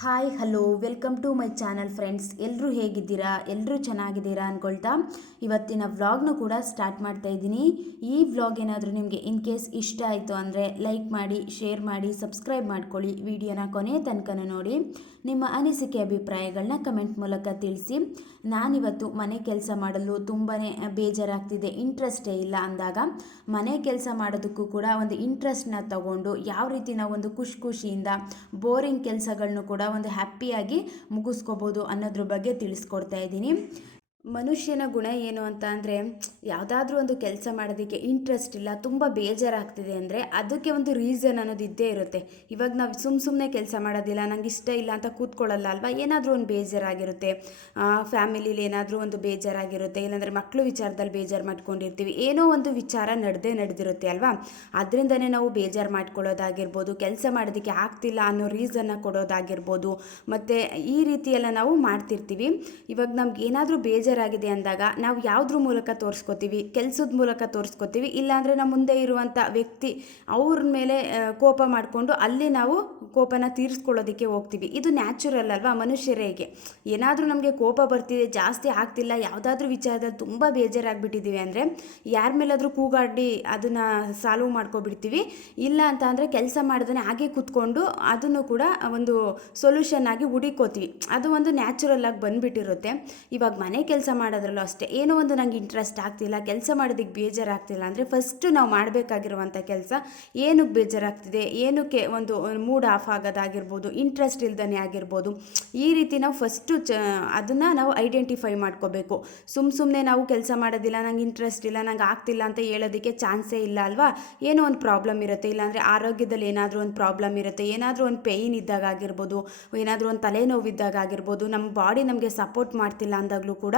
Hi hello welcome to my channel friends ಎಲ್ಲರೂ ಹೇಗಿದ್ದೀರಾ? ಎಲ್ಲರೂ ಚೆನ್ನಾಗಿದ್ದೀರಾ ಅಂದ್ಕೊಳ್ತಾ ಇವತ್ತಿನ ವ್ಲಾಗ್ನು ಕೂಡ ಸ್ಟಾರ್ಟ್ ಮಾಡ್ತಾ ಇದ್ದೀನಿ. ಈ ವ್ಲಾಗ್ ಏನಾದರೂ ನಿಮಗೆ ಇನ್ ಕೇಸ್ ಇಷ್ಟ ಆಯಿತು ಅಂದರೆ ಲೈಕ್ ಮಾಡಿ ಶೇರ್ ಮಾಡಿ ಸಬ್ಸ್ಕ್ರೈಬ್ ಮಾಡ್ಕೊಳ್ಳಿ. ವಿಡಿಯೋನ ಕೊನೆ ತನಕ ನೋಡಿ. ನಿಮ್ಮ ಅನಿಸಿಕೆ ಅಭಿಪ್ರಾಯಗಳನ್ನ ಕಮೆಂಟ್ ಮೂಲಕ ತಿಳಿಸಿ. ನಾನಿವತ್ತು ಮನೆ ಕೆಲಸ ಮಾಡಲು ತುಂಬಾ ಬೇಜಾರಾಗ್ತಿದೆ. ಇಂಟ್ರೆಸ್ಟೇ ಇಲ್ಲ ಅಂದಾಗ ಮನೆ ಕೆಲಸ ಮಾಡೋದಕ್ಕೂ ಕೂಡ ಒಂದು ಇಂಟ್ರೆಸ್ಟ್ನ ತಗೊಂಡು ಯಾವ ರೀತಿ ನಾವು ಒಂದು ಖುಷಿ ಖುಷಿಯಿಂದ ಬೋರಿಂಗ್ ಕೆಲಸಗಳನ್ನು ಕೂಡ ಒಂದು ಹ್ಯಾಪಿಯಾಗಿ ಮುಗಿಸ್ಕೋಬೋದು ಅನ್ನೋದ್ರ ಬಗ್ಗೆ ತಿಳಿಸ್ಕೊಡ್ತಾ ಇದ್ದೀನಿ. ಮನುಷ್ಯನ ಗುಣ ಏನು ಅಂತ ಅಂದರೆ, ಯಾವುದಾದ್ರೂ ಒಂದು ಕೆಲಸ ಮಾಡೋದಕ್ಕೆ ಇಂಟ್ರೆಸ್ಟ್ ಇಲ್ಲ, ತುಂಬ ಬೇಜಾರಾಗ್ತಿದೆ ಅಂದರೆ ಅದಕ್ಕೆ ಒಂದು ರೀಸನ್ ಅನ್ನೋದು ಇದ್ದೇ ಇರುತ್ತೆ. ಇವಾಗ ನಾವು ಸುಮ್ಮ ಸುಮ್ಮನೆ ಕೆಲಸ ಮಾಡೋದಿಲ್ಲ, ನಂಗೆ ಇಷ್ಟ ಇಲ್ಲ ಅಂತ ಕೂತ್ಕೊಳ್ಳಲ್ಲ ಅಲ್ವಾ? ಏನಾದರೂ ಒಂದು ಬೇಜಾರಾಗಿರುತ್ತೆ. ಫ್ಯಾಮಿಲಿಲಿ ಏನಾದರೂ ಒಂದು ಬೇಜಾರಾಗಿರುತ್ತೆ, ಇಲ್ಲಾಂದರೆ ಮಕ್ಕಳು ವಿಚಾರದಲ್ಲಿ ಬೇಜಾರು ಮಾಡ್ಕೊಂಡಿರ್ತೀವಿ. ಏನೋ ಒಂದು ವಿಚಾರ ನಡೆದೇ ನಡೆದಿರುತ್ತೆ ಅಲ್ವಾ? ಅದರಿಂದನೇ ನಾವು ಬೇಜಾರು ಮಾಡ್ಕೊಳ್ಳೋದಾಗಿರ್ಬೋದು, ಕೆಲಸ ಮಾಡೋದಕ್ಕೆ ಆಗ್ತಿಲ್ಲ ಅನ್ನೋ ರೀಸನ್ನ ಕೊಡೋದಾಗಿರ್ಬೋದು, ಮತ್ತು ಈ ರೀತಿಯೆಲ್ಲ ನಾವು ಮಾಡ್ತಿರ್ತೀವಿ. ಇವಾಗ ನಮ್ಗೆ ಏನಾದರೂ ಬೇಜಾರಾಗಿದೆ ಅಂದಾಗ ನಾವು ಯಾವುದ್ರ ಮೂಲಕ ತೋರಿಸ್ಕೋತೀವಿ, ಕೆಲಸದ ಮೂಲಕ ತೋರಿಸ್ಕೋತೀವಿ, ಇಲ್ಲಾಂದರೆ ನಮ್ಮ ಮುಂದೆ ಇರುವಂಥ ವ್ಯಕ್ತಿ ಅವ್ರ ಮೇಲೆ ಕೋಪ ಮಾಡಿಕೊಂಡು ಅಲ್ಲಿ ನಾವು ಕೋಪನ ತೀರಿಸ್ಕೊಳ್ಳೋದಕ್ಕೆ ಹೋಗ್ತೀವಿ. ಇದು ನ್ಯಾಚುರಲ್ ಅಲ್ವಾ ಮನುಷ್ಯರಿಗೆ ಏನಾದರೂ ನಮಗೆ ಕೋಪ ಬರ್ತಿದೆ, ಜಾಸ್ತಿ ಆಗ್ತಿಲ್ಲ, ಯಾವುದಾದ್ರೂ ವಿಚಾರದಲ್ಲಿ ತುಂಬ ಬೇಜಾರಾಗ್ಬಿಟ್ಟಿದ್ದೀವಿ ಅಂದರೆ ಯಾರ ಮೇಲಾದರೂ ಕೂಗಾಡಿ ಅದನ್ನು ಸಾಲ್ವ್ ಮಾಡ್ಕೊಬಿಡ್ತೀವಿ. ಇಲ್ಲ ಅಂತ ಅಂದರೆ ಕೆಲಸ ಮಾಡ್ದೇ ಹಾಗೆ ಕೂತ್ಕೊಂಡು ಅದನ್ನು ಕೂಡ ಒಂದು ಸೊಲ್ಯೂಷನ್ ಆಗಿ ಹುಡುಕೋತೀವಿ ಅದು ಒಂದು ನ್ಯಾಚುರಲ್ ಆಗಿ ಬಂದ್ಬಿಟ್ಟಿರುತ್ತೆ. ಇವಾಗ ಮನೆ ಕೆಲಸ ಮಾಡೋದ್ರಲ್ಲೂ ಅಷ್ಟೇ. ಏನೋ ಒಂದು ನಂಗೆ ಇಂಟ್ರೆಸ್ಟ್ ಆಗ್ತಿಲ್ಲ, ಕೆಲಸ ಮಾಡೋದಕ್ಕೆ ಬೇಜಾರಾಗ್ತಿಲ್ಲ ಅಂದರೆ ಫಸ್ಟು ನಾವು ಮಾಡಬೇಕಾಗಿರುವಂಥ ಕೆಲಸ ಏನಕ್ಕೆ ಬೇಜಾರಾಗ್ತಿದೆ, ಏನಕ್ಕೆ ಒಂದು ಮೂಡ್ ಆಫ್ ಆಗೋದಾಗಿರ್ಬೋದು ಇಂಟ್ರೆಸ್ಟ್ ಇಲ್ದೇ ಆಗಿರ್ಬೋದು, ಈ ರೀತಿ ನಾವು ಫಸ್ಟು ಚ ಅದನ್ನು ನಾವು ಐಡೆಂಟಿಫೈ ಮಾಡ್ಕೋಬೇಕು. ಸುಮ್ಮ ಸುಮ್ಮನೆ ನಾವು ಕೆಲಸ ಮಾಡೋದಿಲ್ಲ, ನಂಗೆ ಇಂಟ್ರೆಸ್ಟ್ ಇಲ್ಲ, ನಂಗೆ ಆಗ್ತಿಲ್ಲ ಅಂತ ಹೇಳೋದಕ್ಕೆ ಚಾನ್ಸೇ ಇಲ್ಲ ಅಲ್ವಾ? ಏನೋ ಒಂದು ಪ್ರಾಬ್ಲಮ್ ಇರುತ್ತೆ, ಇಲ್ಲಾಂದರೆ ಆರೋಗ್ಯದಲ್ಲಿ ಏನಾದರೂ ಒಂದು ಪ್ರಾಬ್ಲಮ್ ಇರುತ್ತೆ, ಏನಾದರೂ ಒಂದು ಪೇಯ್ನ್ ಇದ್ದಾಗ ಆಗಿರ್ಬೋದು, ಏನಾದರೂ ಒಂದು ತಲೆನೋವಿದ್ದಾಗ ಆಗಿರ್ಬೋದು, ನಮ್ಮ ಬಾಡಿ ನಮಗೆ ಸಪೋರ್ಟ್ ಮಾಡ್ತಿಲ್ಲ ಅಂದಾಗಲೂ ಕೂಡ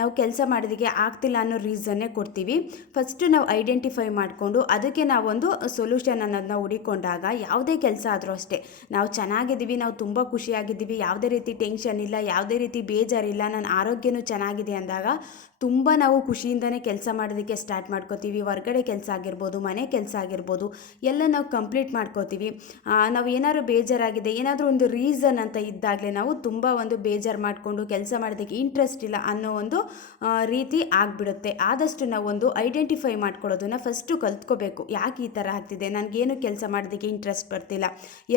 ನಾವು ಕೆಲಸ ಮಾಡೋದಕ್ಕೆ ಆಗ್ತಿಲ್ಲ ಅನ್ನೋ ರೀಸನ್ನೇ ಕೊಡ್ತೀವಿ. ಫಸ್ಟು ನಾವು ಐಡೆಂಟಿಫೈ ಮಾಡಿಕೊಂಡು ಅದಕ್ಕೆ ನಾವೊಂದು ಸೊಲ್ಯೂಷನ್ ಅನ್ನೋದನ್ನ ಹುಡಿಕೊಂಡಾಗ ಯಾವುದೇ ಕೆಲಸ ಆದರೂ ಅಷ್ಟೇ. ನಾವು ಚೆನ್ನಾಗಿದ್ದೀವಿ, ನಾವು ತುಂಬ ಖುಷಿಯಾಗಿದ್ದೀವಿ, ಯಾವುದೇ ರೀತಿ ಟೆನ್ಷನ್ ಇಲ್ಲ, ಯಾವುದೇ ರೀತಿ ಬೇಜಾರಿಲ್ಲ ನನ್ನ ಆರೋಗ್ಯನೂ ಚೆನ್ನಾಗಿದೆ ಅಂದಾಗ ತುಂಬ ನಾವು ಖುಷಿಯಿಂದನೇ ಕೆಲಸ ಮಾಡೋದಕ್ಕೆ ಸ್ಟಾರ್ಟ್ ಮಾಡ್ಕೋತೀವಿ. ಹೊರ್ಗಡೆ ಕೆಲಸ ಆಗಿರ್ಬೋದು, ಮನೆ ಕೆಲಸ ಆಗಿರ್ಬೋದು, ಎಲ್ಲ ನಾವು ಕಂಪ್ಲೀಟ್ ಮಾಡ್ಕೋತೀವಿ. ನಾವು ಏನಾದರೂ ಬೇಜಾರಾಗಿದೆ, ಏನಾದರೂ ಒಂದು ರೀಸನ್ ಅಂತ ಇದ್ದಾಗಲೇ ನಾವು ತುಂಬ ಒಂದು ಬೇಜಾರು ಮಾಡಿಕೊಂಡು ಕೆಲಸ ಮಾಡೋದಕ್ಕೆ ಇಂಟ್ರೆಸ್ಟ್ ಇಲ್ಲ ಅನ್ನೋ ಒಂದು ರೀತಿ ಆಗಿಬಿಡುತ್ತೆ. ಆದಷ್ಟು ನಾವು ಒಂದು ಐಡೆಂಟಿಫೈ ಮಾಡ್ಕೊಳ್ಳೋದನ್ನು ಫಸ್ಟು ಕಲ್ತ್ಕೋಬೇಕು. ಯಾಕೆ ಈ ಥರ ಆಗ್ತಿದೆ? ನನಗೇನು ಕೆಲಸ ಮಾಡೋದಕ್ಕೆ ಇಂಟ್ರೆಸ್ಟ್ ಬರ್ತಿಲ್ಲ.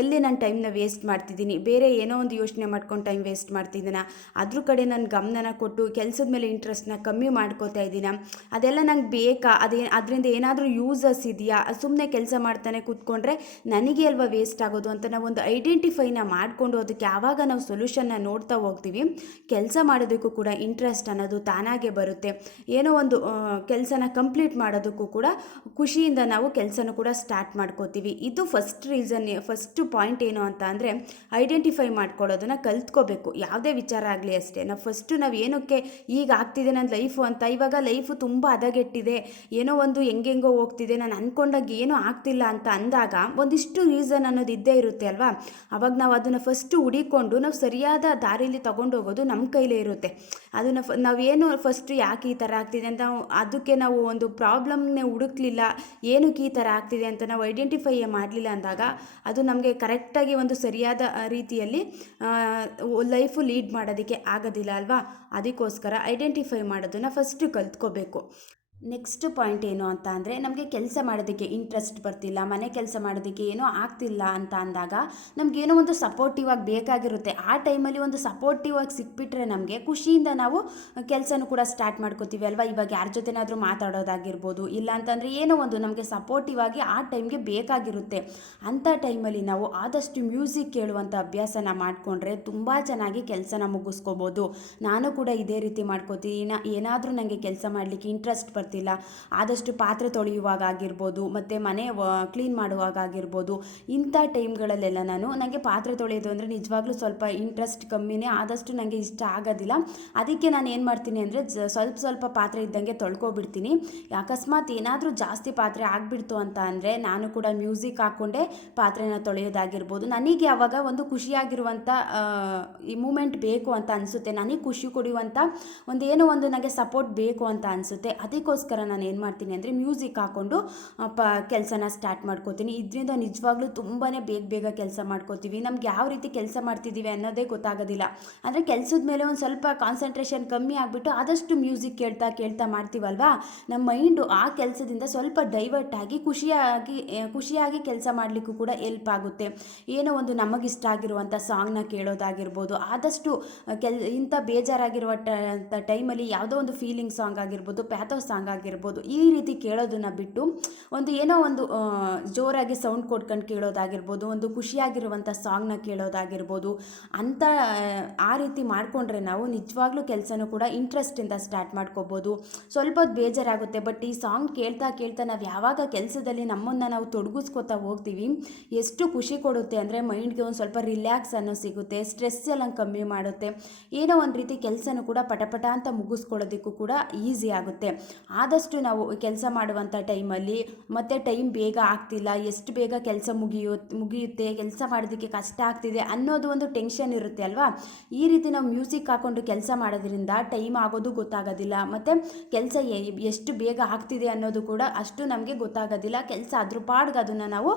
ಎಲ್ಲಿ ನಾನು ಟೈಮ್ನ ವೇಸ್ಟ್ ಮಾಡ್ತಿದ್ದೀನಿ? ಬೇರೆ ಏನೋ ಒಂದು ಯೋಚನೆ ಮಾಡ್ಕೊಂಡು ಟೈಮ್ ವೇಸ್ಟ್ ಮಾಡ್ತಿದ್ದೀನ? ಅದ್ರ ಕಡೆ ನಾನು ಗಮನನ ಕೊಟ್ಟು ಕೆಲಸದ ಮೇಲೆ ಇಂಟ್ರೆಸ್ಟ್ನ ಕಮ್ಮಿ ಮಾಡ್ಕೋತಾ ಇದ್ದೀನ? ಅದೆಲ್ಲ ನಂಗೆ ಬೇಕಾ? ಅದೇ, ಅದರಿಂದ ಏನಾದರೂ ಯೂಸಸ್ ಇದೆಯಾ? ಸುಮ್ಮನೆ ಕೆಲಸ ಮಾಡ್ತಾನೆ ಕೂತ್ಕೊಂಡ್ರೆ ನನಗೆ ಅಲ್ವಾ ವೇಸ್ಟ್ ಆಗೋದು ಅಂತ ನಾವು ಒಂದು ಐಡೆಂಟಿಫೈನ ಮಾಡಿಕೊಂಡು ಅದಕ್ಕೆ ಯಾವಾಗ ನಾವು ಸೊಲ್ಯೂಷನ್ನ ನೋಡ್ತಾ ಹೋಗ್ತೀವಿ. ಕೆಲಸ ಮಾಡೋದಕ್ಕೂ ಕೂಡ ಇಂಟ್ರೆಸ್ಟ್ ಅನ್ನೋದು ತಾನಾಗೆ ಬರುತ್ತೆ. ಏನೋ ಒಂದು ಕೆಲಸನ ಕಂಪ್ಲೀಟ್ ಮಾಡೋದಕ್ಕೂ ಕೂಡ ಖುಷಿಯಿಂದ ನಾವು ಕೆಲಸನ ಕೂಡ ಸ್ಟಾರ್ಟ್ ಮಾಡ್ಕೋತೀವಿ. ಇದು ಫಸ್ಟ್ ರೀಸನ್ ಫಸ್ಟ್ ಪಾಯಿಂಟ್ ಏನು ಅಂತ ಅಂದರೆ ಐಡೆಂಟಿಫೈ ಮಾಡ್ಕೊಳ್ಳೋದನ್ನು ಕಲ್ತ್ಕೋಬೇಕು. ಯಾವುದೇ ವಿಚಾರ ಆಗಲಿ ಅಷ್ಟೇ. ನಾವು ಫಸ್ಟು ನಾವು ಏನಕ್ಕೆ ಈಗ ಆಗ್ತಿದೆ ನನ್ನ ಲೈಫು ಅಂತ, ಇವಾಗ ಲೈಫು ತುಂಬ ಹದಗೆಟ್ಟಿದೆ. ಏನೋ ಒಂದು ಹೆಂಗೆಂಗೋ ಹೋಗ್ತಿದೆ. ನಾನು ಅಂದ್ಕೊಂಡಾಗ ಏನೂ ಆಗ್ತಿಲ್ಲ ಅಂತ ಅಂದಾಗ ಒಂದಿಷ್ಟು ರೀಸನ್ ಅನ್ನೋದು ಇದ್ದೇ ಇರುತ್ತೆ ಅಲ್ವಾ? ಅವಾಗ ನಾವು ಅದನ್ನು ಫಸ್ಟು ಹುಡಿಕೊಂಡು ನಾವು ಸರಿಯಾದ ದಾರಿಲಿ ತೊಗೊಂಡೋಗೋದು ನಮ್ಮ ಕೈಲೇ ಇರುತ್ತೆ. ಅದನ್ನು ಫ ನಾವೇನು ಫಸ್ಟು ಯಾಕೆ ಈ ಥರ ಆಗ್ತಿದೆ ಅಂತ ಅದಕ್ಕೆ ನಾವು ಒಂದು ಪ್ರಾಬ್ಲಮ್ನೇ ಹುಡುಕ್ಲಿಲ್ಲ. ಏನಕ್ಕೆ ಈ ಥರ ಆಗ್ತಿದೆ ಅಂತ ನಾವು ಐಡೆಂಟಿಫೈ ಮಾಡಲಿಲ್ಲ ಅಂದಾಗ ಅದು ನಮಗೆ ಕರೆಕ್ಟಾಗಿ ಒಂದು ಸರಿಯಾದ ರೀತಿಯಲ್ಲಿ ಲೈಫು ಲೀಡ್ ಮಾಡೋದಕ್ಕೆ ಆಗೋದಿಲ್ಲ ಅಲ್ವಾ? ಅದಕ್ಕೋಸ್ಕರ ಐಡೆಂಟಿಫೈ ಮಾಡೋದನ್ನು ಫಸ್ಟು ಕಲ್ತ್ಕೋಬೇಕು. ನೆಕ್ಸ್ಟ್ ಪಾಯಿಂಟ್ ಏನು ಅಂತ ಅಂದರೆ ನಮಗೆ ಕೆಲಸ ಮಾಡೋದಕ್ಕೆ ಇಂಟ್ರೆಸ್ಟ್ ಬರ್ತಿಲ್ಲ, ಮನೆ ಕೆಲಸ ಮಾಡೋದಕ್ಕೆ ಏನೋ ಆಗ್ತಿಲ್ಲ ಅಂತ ಅಂದಾಗ ನಮಗೇನೋ ಒಂದು ಸಪೋರ್ಟಿವ್ ಆಗಿ ಬೇಕಾಗಿರುತ್ತೆ. ಆ ಟೈಮಲ್ಲಿ ಒಂದು ಸಪೋರ್ಟಿವ್ ಆಗಿ ಸಿಕ್ಬಿಟ್ರೆ ನಮಗೆ ಖುಷಿಯಿಂದ ನಾವು ಕೆಲಸನೂ ಕೂಡ ಸ್ಟಾರ್ಟ್ ಮಾಡ್ಕೋತೀವಿ ಅಲ್ವಾ? ಇವಾಗ ಯಾರ ಜೊತೆನಾದರೂ ಮಾತಾಡೋದಾಗಿರ್ಬೋದು, ಇಲ್ಲ ಅಂತಂದರೆ ಏನೋ ಒಂದು ನಮಗೆ ಸಪೋರ್ಟಿವ್ ಆಗಿ ಆ ಟೈಮ್ಗೆ ಬೇಕಾಗಿರುತ್ತೆ. ಅಂಥ ಟೈಮಲ್ಲಿ ನಾವು ಆದಷ್ಟು ಮ್ಯೂಸಿಕ್ ಕೇಳುವಂಥ ಅಭ್ಯಾಸನ ಮಾಡಿಕೊಂಡ್ರೆ ತುಂಬ ಚೆನ್ನಾಗಿ ಕೆಲಸನ ಮುಗಿಸ್ಕೋಬೋದು. ನಾನು ಕೂಡ ಇದೇ ರೀತಿ ಮಾಡ್ಕೋತೀನಿ, ಏನಾದರೂ ನನಗೆ ಕೆಲಸ ಮಾಡಲಿಕ್ಕೆ ಇಂಟ್ರೆಸ್ಟ್ ಬರ್ತಿಲ್ಲ. ಆದಷ್ಟು ಪಾತ್ರೆ ತೊಳೆಯುವಾಗ ಆಗಿರ್ಬೋದು, ಮತ್ತು ಮನೆ ಕ್ಲೀನ್ ಮಾಡುವಾಗ ಆಗಿರ್ಬೋದು, ಇಂಥ ಟೈಮ್ಗಳಲ್ಲೆಲ್ಲ ನಾನು ನನಗೆ ಪಾತ್ರೆ ತೊಳೆಯೋದು ಅಂದರೆ ನಿಜವಾಗ್ಲೂ ಸ್ವಲ್ಪ ಇಂಟ್ರೆಸ್ಟ್ ಕಮ್ಮಿನೇ, ಆದಷ್ಟು ನನಗೆ ಇಷ್ಟ ಆಗೋದಿಲ್ಲ. ಅದಕ್ಕೆ ನಾನು ಏನು ಮಾಡ್ತೀನಿ ಅಂದರೆ ಸ್ವಲ್ಪ ಸ್ವಲ್ಪ ಪಾತ್ರೆ ಇದ್ದಂಗೆ ತೊಳ್ಕೊಬಿಡ್ತೀನಿ. ಅಕಸ್ಮಾತ್ ಏನಾದರೂ ಜಾಸ್ತಿ ಪಾತ್ರೆ ಆಗಿಬಿಡ್ತು ಅಂತ ಅಂದರೆ ನಾನು ಕೂಡ ಮ್ಯೂಸಿಕ್ ಹಾಕ್ಕೊಂಡೆ ಪಾತ್ರೆನ ತೊಳೆಯೋದಾಗಿರ್ಬೋದು. ನನಗೆ ಅವಾಗ ಒಂದು ಖುಷಿಯಾಗಿರುವಂಥ ಈ ಮೂಮೆಂಟ್ ಬೇಕು ಅಂತ ಅನಿಸುತ್ತೆ. ನನಗೆ ಖುಷಿ ಕೊಡುವಂಥ ಒಂದು ಏನೋ ಒಂದು ನನಗೆ ಸಪೋರ್ಟ್ ಬೇಕು ಅಂತ ಅನಿಸುತ್ತೆ. ಅದಕ್ಕೋಸ್ಕರ ಅದಕ್ಕೋಸ್ಕರ ನಾನು ಏನು ಮಾಡ್ತೀನಿ ಅಂದರೆ ಮ್ಯೂಸಿಕ್ ಹಾಕ್ಕೊಂಡು ಪ, ಕೆಲಸನ ಸ್ಟಾರ್ಟ್ ಮಾಡ್ಕೋತೀನಿ. ಇದರಿಂದ ನಿಜವಾಗ್ಲೂ ತುಂಬಾ ಬೇಗ ಬೇಗ ಕೆಲಸ ಮಾಡ್ಕೋತೀವಿ. ನಮ್ಗೆ ಯಾವ ರೀತಿ ಕೆಲಸ ಮಾಡ್ತಿದ್ದೀವಿ ಅನ್ನೋದೇ ಗೊತ್ತಾಗೋದಿಲ್ಲ. ಅಂದರೆ ಕೆಲಸದ ಮೇಲೆ ಒಂದು ಸ್ವಲ್ಪ ಕಾನ್ಸಂಟ್ರೇಷನ್ ಕಮ್ಮಿ ಆಗಿಬಿಟ್ಟು ಆದಷ್ಟು ಮ್ಯೂಸಿಕ್ ಕೇಳ್ತಾ ಕೇಳ್ತಾ ಮಾಡ್ತೀವಲ್ವಾ? ನಮ್ಮ ಮೈಂಡು ಆ ಕೆಲಸದಿಂದ ಸ್ವಲ್ಪ ಡೈವರ್ಟ್ ಆಗಿ ಖುಷಿಯಾಗಿ ಖುಷಿಯಾಗಿ ಕೆಲಸ ಮಾಡಲಿಕ್ಕೂ ಕೂಡ ಎಲ್ಪ್ ಆಗುತ್ತೆ. ಏನೋ ಒಂದು ನಮಗಿಷ್ಟ ಆಗಿರುವಂಥ ಸಾಂಗ್ನ ಕೇಳೋದಾಗಿರ್ಬೋದು, ಆದಷ್ಟು ಕೆಲ್, ಇಂಥ ಬೇಜಾರಾಗಿರುವ ಟೈಮಲ್ಲಿ ಯಾವುದೋ ಒಂದು ಫೀಲಿಂಗ್ ಸಾಂಗ್ ಆಗಿರ್ಬೋದು ಪ್ಯಾಥೋ ಸಾಂಗ್ ಆಗಿರ್ಬೋದು ಈ ರೀತಿ ಕೇಳೋದನ್ನು ಬಿಟ್ಟು ಒಂದು ಏನೋ ಒಂದು ಜೋರಾಗಿ ಸೌಂಡ್ ಕೊಟ್ಕೊಂಡು ಕೇಳೋದಾಗಿರ್ಬೋದು, ಒಂದು ಖುಷಿಯಾಗಿರುವಂಥ ಸಾಂಗ್ನ ಕೇಳೋದಾಗಿರ್ಬೋದು ಅಂಥ ಆ ರೀತಿ ಮಾಡಿಕೊಂಡ್ರೆ ನಾವು ನಿಜವಾಗ್ಲೂ ಕೆಲಸನೂ ಕೂಡ ಇಂಟ್ರೆಸ್ಟಿಂದ ಸ್ಟಾರ್ಟ್ ಮಾಡ್ಕೋಬೋದು. ಸ್ವಲ್ಪ ಹೊತ್ತು ಬೇಜಾರಾಗುತ್ತೆ ಬಟ್ ಈ ಸಾಂಗ್ ಕೇಳ್ತಾ ಕೇಳ್ತಾ ನಾವು ಯಾವಾಗ ಕೆಲಸದಲ್ಲಿ ನಮ್ಮನ್ನು ನಾವು ತೊಡಗಿಸ್ಕೊತಾ ಹೋಗ್ತೀವಿ, ಎಷ್ಟು ಖುಷಿ ಕೊಡುತ್ತೆ ಅಂದರೆ ಮೈಂಡ್ಗೆ ಒಂದು ಸ್ವಲ್ಪ ರಿಲ್ಯಾಕ್ಸ್ ಅನ್ನೋ ಸಿಗುತ್ತೆ ಸ್ಟ್ರೆಸ್ ಎಲ್ಲ ಕಮ್ಮಿ ಮಾಡುತ್ತೆ. ಏನೋ ಒಂದು ರೀತಿ ಕೆಲಸನೂ ಕೂಡ ಪಟಪಟ ಅಂತ ಮುಗಿಸ್ಕೊಳ್ಳೋದಕ್ಕೂ ಕೂಡ ಈಸಿ ಆಗುತ್ತೆ. ಆದಷ್ಟು ನಾವು ಕೆಲಸ ಮಾಡುವಂಥ ಟೈಮಲ್ಲಿ ಮತ್ತೆ ಟೈಮ್ ಬೇಗ ಆಗ್ತಿಲ್ಲ, ಎಷ್ಟು ಬೇಗ ಕೆಲಸ ಮುಗಿಯೋ, ಮುಗಿಯುತ್ತೆ, ಕೆಲಸ ಮಾಡೋದಕ್ಕೆ ಕಷ್ಟ ಆಗ್ತಿದೆ ಅನ್ನೋದು ಒಂದು ಟೆನ್ಷನ್ ಇರುತ್ತೆ ಅಲ್ವಾ? ಈ ರೀತಿ ನಾವು ಮ್ಯೂಸಿಕ್ ಹಾಕ್ಕೊಂಡು ಕೆಲಸ ಮಾಡೋದ್ರಿಂದ ಟೈಮ್ ಆಗೋದು ಗೊತ್ತಾಗೋದಿಲ್ಲ, ಮತ್ತು ಕೆಲಸ ಎಷ್ಟು ಬೇಗ ಆಗ್ತಿದೆ ಅನ್ನೋದು ಕೂಡ ಅಷ್ಟು ನಮಗೆ ಗೊತ್ತಾಗೋದಿಲ್ಲ, ಕೆಲಸ ಅದ್ರ ಪಾಡ್ಗೆ ಅದನ್ನು ನಾವು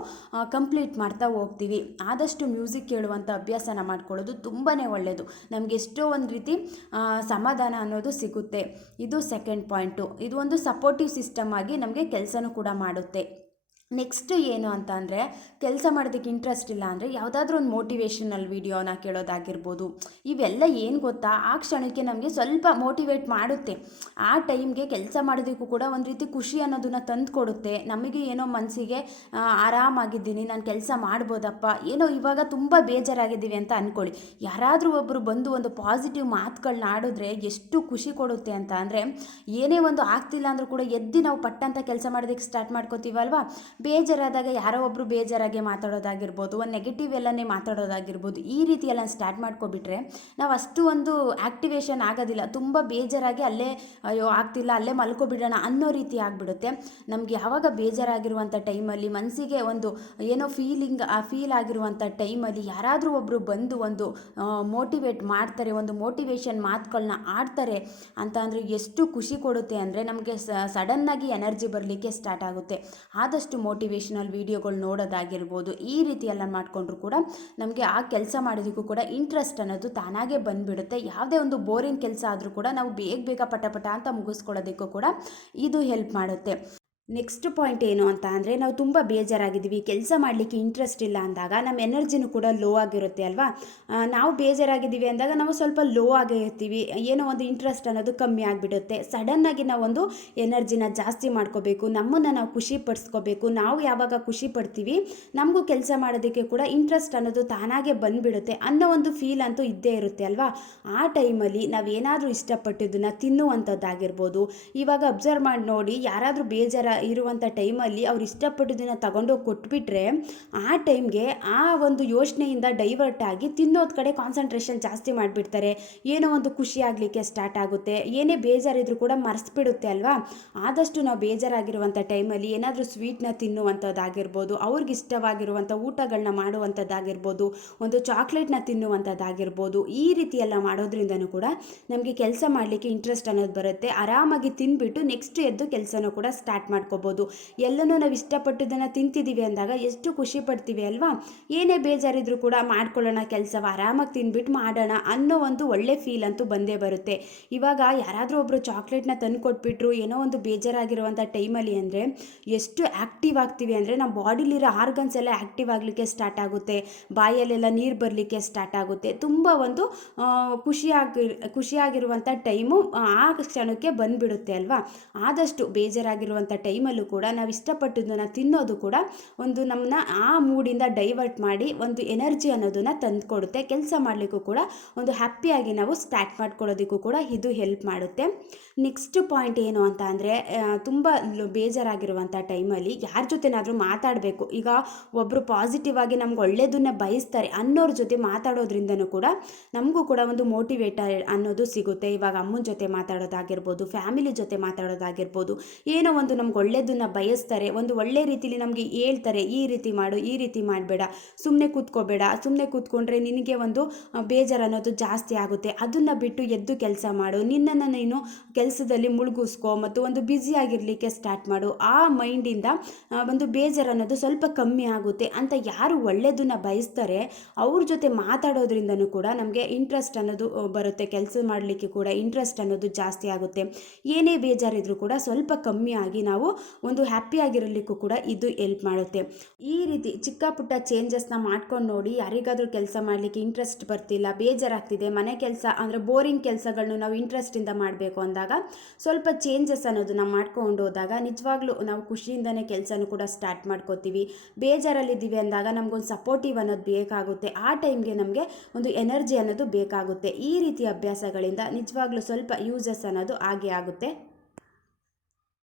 ಕಂಪ್ಲೀಟ್ ಮಾಡ್ತಾ ಹೋಗ್ತೀವಿ. ಆದಷ್ಟು ಮ್ಯೂಸಿಕ್ ಕೇಳುವಂಥ ಅಭ್ಯಾಸನ ಮಾಡ್ಕೊಳ್ಳೋದು ತುಂಬಾ ಒಳ್ಳೆಯದು ನಮಗೆ ಎಷ್ಟೋ ಒಂದು ರೀತಿ ಸಮಾಧಾನ ಅನ್ನೋದು ಸಿಗುತ್ತೆ. ಇದು ಸೆಕೆಂಡ್ ಪಾಯಿಂಟು ಇದು ಒಂದು ಸಪೋರ್ಟಿವ್ ಸಿಸ್ಟಮ್ ಆಗಿ ನಮಗೆ ಕೆಲಸನೂ ಕೂಡ ಮಾಡುತ್ತೆ. ನೆಕ್ಸ್ಟ್ ಏನು ಅಂತ ಅಂದರೆ ಕೆಲಸ ಮಾಡೋದಕ್ಕೆ ಇಂಟ್ರೆಸ್ಟ್ ಇಲ್ಲ ಅಂದರೆ ಯಾವುದಾದ್ರೂ ಒಂದು ಮೋಟಿವೇಶನಲ್ ವೀಡಿಯೋನ ಕೇಳೋದಾಗಿರ್ಬೋದು. ಇವೆಲ್ಲ ಏನು ಗೊತ್ತಾ? ಆ ಕ್ಷಣಕ್ಕೆ ನಮಗೆ ಸ್ವಲ್ಪ ಮೋಟಿವೇಟ್ ಮಾಡುತ್ತೆ. ಆ ಟೈಮ್ಗೆ ಕೆಲಸ ಮಾಡೋದಕ್ಕೂ ಕೂಡ ಒಂದು ರೀತಿ ಖುಷಿ ಅನ್ನೋದನ್ನ ತಂದು ಕೊಡುತ್ತೆ. ನಮಗೆ ಏನೋ ಮನಸ್ಸಿಗೆ ಆರಾಮಾಗಿದ್ದೀನಿ, ನಾನು ಕೆಲಸ ಮಾಡ್ಬೋದಪ್ಪ, ಏನೋ ಇವಾಗ ತುಂಬ ಬೇಜಾರಾಗಿದ್ದೀವಿ ಅಂತ ಅಂದ್ಕೊಳ್ಳಿ ಯಾರಾದರೂ ಒಬ್ಬರು ಬಂದು ಒಂದು ಪಾಸಿಟಿವ್ ಮಾತುಗಳನ್ನ ಆಡಿದ್ರೆ ಎಷ್ಟು ಖುಷಿ ಕೊಡುತ್ತೆ ಅಂತ ಅಂದರೆ, ಏನೇ ಒಂದು ಆಗ್ತಿಲ್ಲ ಅಂದರೂ ಕೂಡ ಎದ್ದು ನಾವು ಪಟ್ಟಂತ ಕೆಲಸ ಮಾಡೋದಕ್ಕೆ ಸ್ಟಾರ್ಟ್ ಮಾಡ್ಕೋತೀವಲ್ವಾ? ಬೇಜಾರಾದಾಗ ಯಾರೋ ಒಬ್ಬರು ಬೇಜಾರಾಗೆ ಮಾತಾಡೋದಾಗಿರ್ಬೋದು, ಒಂದು ನೆಗೆಟಿವ್ ಎಲ್ಲನೇ ಮಾತಾಡೋದಾಗಿರ್ಬೋದು, ಈ ರೀತಿ ಎಲ್ಲ ಸ್ಟಾರ್ಟ್ ಮಾಡ್ಕೊಬಿಟ್ರೆ ನಾವು ಅಷ್ಟು ಒಂದು ಆ್ಯಕ್ಟಿವೇಶನ್ ಆಗೋದಿಲ್ಲ. ತುಂಬ ಬೇಜಾರಾಗಿ ಅಲ್ಲೇ, ಅಯ್ಯೋ ಆಗ್ತಿಲ್ಲ, ಅಲ್ಲೇ ಮಲ್ಕೊಬಿಡೋಣ ಅನ್ನೋ ರೀತಿ ಆಗಿಬಿಡುತ್ತೆ. ನಮಗೆ ಯಾವಾಗ ಬೇಜಾರಾಗಿರುವಂಥ ಟೈಮಲ್ಲಿ ಮನಸ್ಸಿಗೆ ಒಂದು, ಏನೋ ಫೀಲಿಂಗ್ ಆ ಫೀಲ್ ಆಗಿರುವಂಥ ಟೈಮಲ್ಲಿ ಯಾರಾದರೂ ಒಬ್ಬರು ಬಂದು ಒಂದು ಮೋಟಿವೇಟ್ ಮಾಡ್ತಾರೆ, ಒಂದು ಮೋಟಿವೇಶನ್ ಮಾತುಗಳನ್ನ ಆಡ್ತಾರೆ ಅಂತ ಎಷ್ಟು ಖುಷಿ ಕೊಡುತ್ತೆ ಅಂದರೆ ನಮಗೆ ಸಡನ್ನಾಗಿ ಎನರ್ಜಿ ಬರಲಿಕ್ಕೆ ಸ್ಟಾರ್ಟ್ ಆಗುತ್ತೆ. ಆದಷ್ಟು ಮೋಟಿವೇಶನಲ್ ವೀಡಿಯೋಗಳು ನೋಡೋದಾಗಿರ್ಬೋದು, ಈ ರೀತಿ ಎಲ್ಲ ಮಾಡಿಕೊಂಡ್ರು ಕೂಡ ನಮಗೆ ಆ ಕೆಲಸ ಮಾಡೋದಕ್ಕೂ ಕೂಡ ಇಂಟ್ರೆಸ್ಟ್ ಅನ್ನೋದು ತಾನಾಗೇ ಬಂದುಬಿಡುತ್ತೆ. ಯಾವುದೇ ಒಂದು ಬೋರಿಂಗ್ ಕೆಲಸ ಆದರೂ ಕೂಡ ನಾವು ಬೇಗ ಬೇಗ ಪಟ ಪಟ ಅಂತ ಮುಗಿಸ್ಕೊಳ್ಳೋದಕ್ಕೂ ಕೂಡ ಇದು ಹೆಲ್ಪ್ ಮಾಡುತ್ತೆ. ನೆಕ್ಸ್ಟ್ ಪಾಯಿಂಟ್ ಏನು ಅಂತ ಅಂದರೆ ನಾವು ತುಂಬ ಬೇಜಾರಾಗಿದ್ದೀವಿ, ಕೆಲಸ ಮಾಡಲಿಕ್ಕೆ ಇಂಟ್ರೆಸ್ಟ್ ಇಲ್ಲ ಅಂದಾಗ ನಮ್ಮ ಎನರ್ಜಿನೂ ಕೂಡ ಲೋ ಆಗಿರುತ್ತೆ ಅಲ್ವಾ? ನಾವು ಬೇಜಾರಾಗಿದ್ದೀವಿ ಅಂದಾಗ ನಾವು ಸ್ವಲ್ಪ ಲೋ ಆಗೇ ಇರ್ತೀವಿ, ಏನೋ ಒಂದು ಇಂಟ್ರೆಸ್ಟ್ ಅನ್ನೋದು ಕಮ್ಮಿ ಆಗಿಬಿಡುತ್ತೆ. ಸಡನ್ನಾಗಿ ಒಂದು ಎನರ್ಜಿನ ಜಾಸ್ತಿ ಮಾಡ್ಕೋಬೇಕು, ನಮ್ಮನ್ನು ನಾವು ಖುಷಿ ಪಡಿಸ್ಕೋಬೇಕು, ನಾವು ಯಾವಾಗ ಖುಷಿ ಪಡ್ತೀವಿ, ನಮಗೂ ಕೆಲಸ ಮಾಡೋದಕ್ಕೆ ಕೂಡ ಇಂಟ್ರೆಸ್ಟ್ ಅನ್ನೋದು ತಾನಾಗೆ ಬಂದುಬಿಡುತ್ತೆ ಅನ್ನೋ ಒಂದು ಫೀಲ್ ಅಂತೂ ಇದ್ದೇ ಇರುತ್ತೆ ಅಲ್ವಾ? ಆ ಟೈಮಲ್ಲಿ ನಾವೇನಾದರೂ ಇಷ್ಟಪಟ್ಟಿದ್ದನ್ನು ತಿನ್ನುವಂಥದ್ದಾಗಿರ್ಬೋದು. ಇವಾಗ ಅಬ್ಸರ್ವ್ ಮಾಡಿ ನೋಡಿ, ಯಾರಾದರೂ ಬೇಜಾರ ಇರುವಂಥ ಟೈಮಲ್ಲಿ ಅವ್ರು ಇಷ್ಟಪಟ್ಟಿದ್ದನ್ನು ತಗೊಂಡೋಗಿ ಕೊಟ್ಬಿಟ್ರೆ ಆ ಟೈಮ್ಗೆ ಆ ಒಂದು ಯೋಚನೆಯಿಂದ ಡೈವರ್ಟ್ ಆಗಿ ತಿನ್ನೋದ್ ಕಡೆ ಕಾನ್ಸಂಟ್ರೇಷನ್ ಜಾಸ್ತಿ ಮಾಡಿಬಿಡ್ತಾರೆ. ಏನೋ ಒಂದು ಖುಷಿಯಾಗಲಿಕ್ಕೆ ಸ್ಟಾರ್ಟ್ ಆಗುತ್ತೆ. ಏನೇ ಬೇಜಾರಿದ್ರು ಕೂಡ ಮರೆಸ್ಬಿಡುತ್ತೆ ಅಲ್ವಾ? ಆದಷ್ಟು ನಾವು ಬೇಜಾರಾಗಿರುವಂಥ ಟೈಮಲ್ಲಿ ಏನಾದರೂ ಸ್ವೀಟ್ನ ತಿನ್ನುವಂಥದ್ದಾಗಿರ್ಬೋದು, ಅವ್ರಿಗೆ ಇಷ್ಟವಾಗಿರುವಂಥ ಊಟಗಳನ್ನ ಮಾಡುವಂಥದ್ದಾಗಿರ್ಬೋದು, ಒಂದು ಚಾಕ್ಲೇಟ್ನ ತಿನ್ನುವಂಥದ್ದಾಗಿರ್ಬೋದು, ಈ ರೀತಿ ಎಲ್ಲ ಮಾಡೋದ್ರಿಂದನೂ ಕೂಡ ನಮಗೆ ಕೆಲಸ ಮಾಡಲಿಕ್ಕೆ ಇಂಟ್ರೆಸ್ಟ್ ಅನ್ನೋದು ಬರುತ್ತೆ. ಆರಾಮಾಗಿ ತಿನ್ಬಿಟ್ಟು ನೆಕ್ಸ್ಟ್ ಎದ್ದು ಕೆಲಸನೂ ಕೂಡ ಸ್ಟಾರ್ಟ್ ಮಾಡ್ಕೋಬೋದು. ಎಲ್ಲನೂ ನಾವು ಇಷ್ಟಪಟ್ಟದನ್ನು ತಿಂತಿದ್ದೀವಿ ಅಂದಾಗ ಎಷ್ಟು ಖುಷಿ ಪಡ್ತೀವಿ ಅಲ್ವಾ? ಏನೇ ಬೇಜಾರಿದ್ರು ಕೂಡ ಮಾಡ್ಕೊಳ್ಳೋಣ ಕೆಲಸವ, ಆರಾಮಾಗಿ ತಿಂದ್ಬಿಟ್ಟು ಮಾಡೋಣ ಅನ್ನೋ ಒಂದು ಒಳ್ಳೆ ಫೀಲ್ ಅಂತೂ ಬಂದೇ ಬರುತ್ತೆ. ಇವಾಗ ಯಾರಾದರೂ ಒಬ್ಬರು ಚಾಕ್ಲೇಟ್ನ ತಂದು ಕೊಟ್ಬಿಟ್ರು ಏನೋ ಒಂದು ಬೇಜಾರಾಗಿರುವಂಥ ಟೈಮಲ್ಲಿ ಅಂದರೆ ಎಷ್ಟು ಆ್ಯಕ್ಟಿವ್ ಆಗ್ತೀವಿ ಅಂದರೆ ನಮ್ಮ ಬಾಡಿಲಿರೋ ಆರ್ಗನ್ಸ್ ಎಲ್ಲ ಆ್ಯಕ್ಟಿವ್ ಆಗಲಿಕ್ಕೆ ಸ್ಟಾರ್ಟ್ ಆಗುತ್ತೆ. ಬಾಯಲ್ಲೆಲ್ಲ ನೀರು ಬರಲಿಕ್ಕೆ ಸ್ಟಾರ್ಟ್ ಆಗುತ್ತೆ. ತುಂಬ ಒಂದು ಖುಷಿಯಾಗಿ ಖುಷಿಯಾಗಿರುವಂಥ ಟೈಮು ಆ ಕ್ಷಣಕ್ಕೆ ಬಂದುಬಿಡುತ್ತೆ ಅಲ್ವಾ? ಆದಷ್ಟು ಬೇಜಾರಾಗಿರುವಂಥ ಟೈಮಲ್ಲೂ ಕೂಡ ನಾವು ಇಷ್ಟಪಟ್ಟಿದ್ದನ್ನು ತಿನ್ನೋದು ಕೂಡ ಒಂದು ನಮ್ಮನ್ನ ಆ ಮೂಡಿಂದ ಡೈವರ್ಟ್ ಮಾಡಿ ಒಂದು ಎನರ್ಜಿ ಅನ್ನೋದನ್ನು ತಂದುಕೊಡುತ್ತೆ. ಕೆಲಸ ಮಾಡಲಿಕ್ಕೂ ಕೂಡ ಒಂದು ಹ್ಯಾಪಿಯಾಗಿ ನಾವು ಸ್ಟಾರ್ಟ್ ಮಾಡ್ಕೊಳ್ಳೋದಕ್ಕೂ ಕೂಡ ಇದು ಹೆಲ್ಪ್ ಮಾಡುತ್ತೆ. ನೆಕ್ಸ್ಟ್ ಪಾಯಿಂಟ್ ಏನು ಅಂತ ಅಂದರೆ ತುಂಬ ಬೇಜಾರಾಗಿರುವಂಥ ಟೈಮಲ್ಲಿ ಯಾರ ಜೊತೆನಾದರೂ ಮಾತಾಡಬೇಕು. ಈಗ ಒಬ್ಬರು ಪಾಸಿಟಿವ್ ಆಗಿ ನಮ್ಗೆ ಒಳ್ಳೆಯದನ್ನ ಬಯಸ್ತಾರೆ ಅನ್ನೋರ ಜೊತೆ ಮಾತಾಡೋದ್ರಿಂದನೂ ಕೂಡ ನಮಗೂ ಕೂಡ ಒಂದು ಮೋಟಿವೇಟ್ ಅನ್ನೋದು ಸಿಗುತ್ತೆ. ಇವಾಗ ಅಮ್ಮನ ಜೊತೆ ಮಾತಾಡೋದಾಗಿರ್ಬೋದು ಫ್ಯಾಮಿಲಿ ಜೊತೆ ಮಾತಾಡೋದಾಗಿರ್ಬೋದು, ಏನೋ ಒಂದು ನಮ್ಗೆ ಒಳ್ಳೆಯದನ್ನು ಬಯಸ್ತಾರೆ, ಒಂದು ಒಳ್ಳೆ ರೀತಿಲಿ ನಮಗೆ ಹೇಳ್ತಾರೆ, ಈ ರೀತಿ ಮಾಡು, ಈ ರೀತಿ ಮಾಡಬೇಡ ಸುಮ್ಮನೆ ಕೂತ್ಕೋಬೇಡ ಸುಮ್ಮನೆ ಕೂತ್ಕೊಂಡ್ರೆ ನಿನಗೆ ಒಂದು ಬೇಜಾರು ಅನ್ನೋದು ಜಾಸ್ತಿ ಆಗುತ್ತೆ. ಅದನ್ನು ಬಿಟ್ಟು ಎದ್ದು ಕೆಲಸ ಮಾಡು, ನಿನ್ನನ್ನು ನೀನು ಕೆಲಸದಲ್ಲಿ ಮುಳುಗಿಸ್ಕೋ ಮತ್ತು ಒಂದು ಬ್ಯುಸಿ ಆಗಿರಲಿಕ್ಕೆ ಸ್ಟಾರ್ಟ್ ಮಾಡು. ಆ ಮೈಂಡಿಂದ ಒಂದು ಬೇಜಾರು ಅನ್ನೋದು ಸ್ವಲ್ಪ ಕಮ್ಮಿ ಆಗುತ್ತೆ ಅಂತ ಯಾರು ಒಳ್ಳೆಯದನ್ನು ಬಯಸ್ತಾರೆ, ಅವ್ರ ಜೊತೆ ಮಾತಾಡೋದ್ರಿಂದನೂ ಕೂಡ ನಮಗೆ ಇಂಟ್ರೆಸ್ಟ್ ಅನ್ನೋದು ಬರುತ್ತೆ, ಕೆಲಸ ಮಾಡಲಿಕ್ಕೆ ಕೂಡ ಇಂಟ್ರೆಸ್ಟ್ ಅನ್ನೋದು ಜಾಸ್ತಿ ಆಗುತ್ತೆ. ಏನೇ ಬೇಜಾರಿದ್ರು ಕೂಡ ಸ್ವಲ್ಪ ಕಮ್ಮಿ ಆಗಿ ನಾವು ಒಂದು ಹ್ಯಾಪಿ ಆಗಿರಲಿಕ್ಕೂ ಕೂಡ ಇದು ಎಲ್ಪ್ ಮಾಡುತ್ತೆ. ಈ ರೀತಿ ಚಿಕ್ಕ ಪುಟ್ಟ ಚೇಂಜಸ್ನ ಮಾಡ್ಕೊಂಡು ನೋಡಿ, ಯಾರಿಗಾದರೂ ಕೆಲಸ ಮಾಡಲಿಕ್ಕೆ ಇಂಟ್ರೆಸ್ಟ್ ಬರ್ತಿಲ್ಲ, ಬೇಜಾರಾಗ್ತಿದೆ, ಮನೆ ಕೆಲಸ ಅಂದರೆ ಬೋರಿಂಗ್ ಕೆಲಸಗಳನ್ನು ನಾವು ಇಂಟ್ರೆಸ್ಟಿಂದ ಮಾಡಬೇಕು ಅಂದಾಗ, ಸ್ವಲ್ಪ ಚೇಂಜಸ್ ಅನ್ನೋದನ್ನ ಮಾಡ್ಕೊಂಡು ಹೋದಾಗ ನಿಜವಾಗ್ಲೂ ನಾವು ಖುಷಿಯಿಂದನೇ ಕೆಲಸನೂ ಕೂಡ ಸ್ಟಾರ್ಟ್ ಮಾಡ್ಕೋತೀವಿ. ಬೇಜಾರಲ್ಲಿದ್ದೀವಿ ಅಂದಾಗ ನಮಗೊಂದು ಸಪೋರ್ಟಿವ್ ಅನ್ನೋದು ಬೇಕಾಗುತ್ತೆ. ಆ ಟೈಮ್ಗೆ ನಮಗೆ ಒಂದು ಎನರ್ಜಿ ಅನ್ನೋದು ಬೇಕಾಗುತ್ತೆ. ಈ ರೀತಿ ಅಭ್ಯಾಸಗಳಿಂದ ನಿಜವಾಗ್ಲೂ ಸ್ವಲ್ಪ ಯೂಸಸ್ ಅನ್ನೋದು ಆಗೇ ಆಗುತ್ತೆ.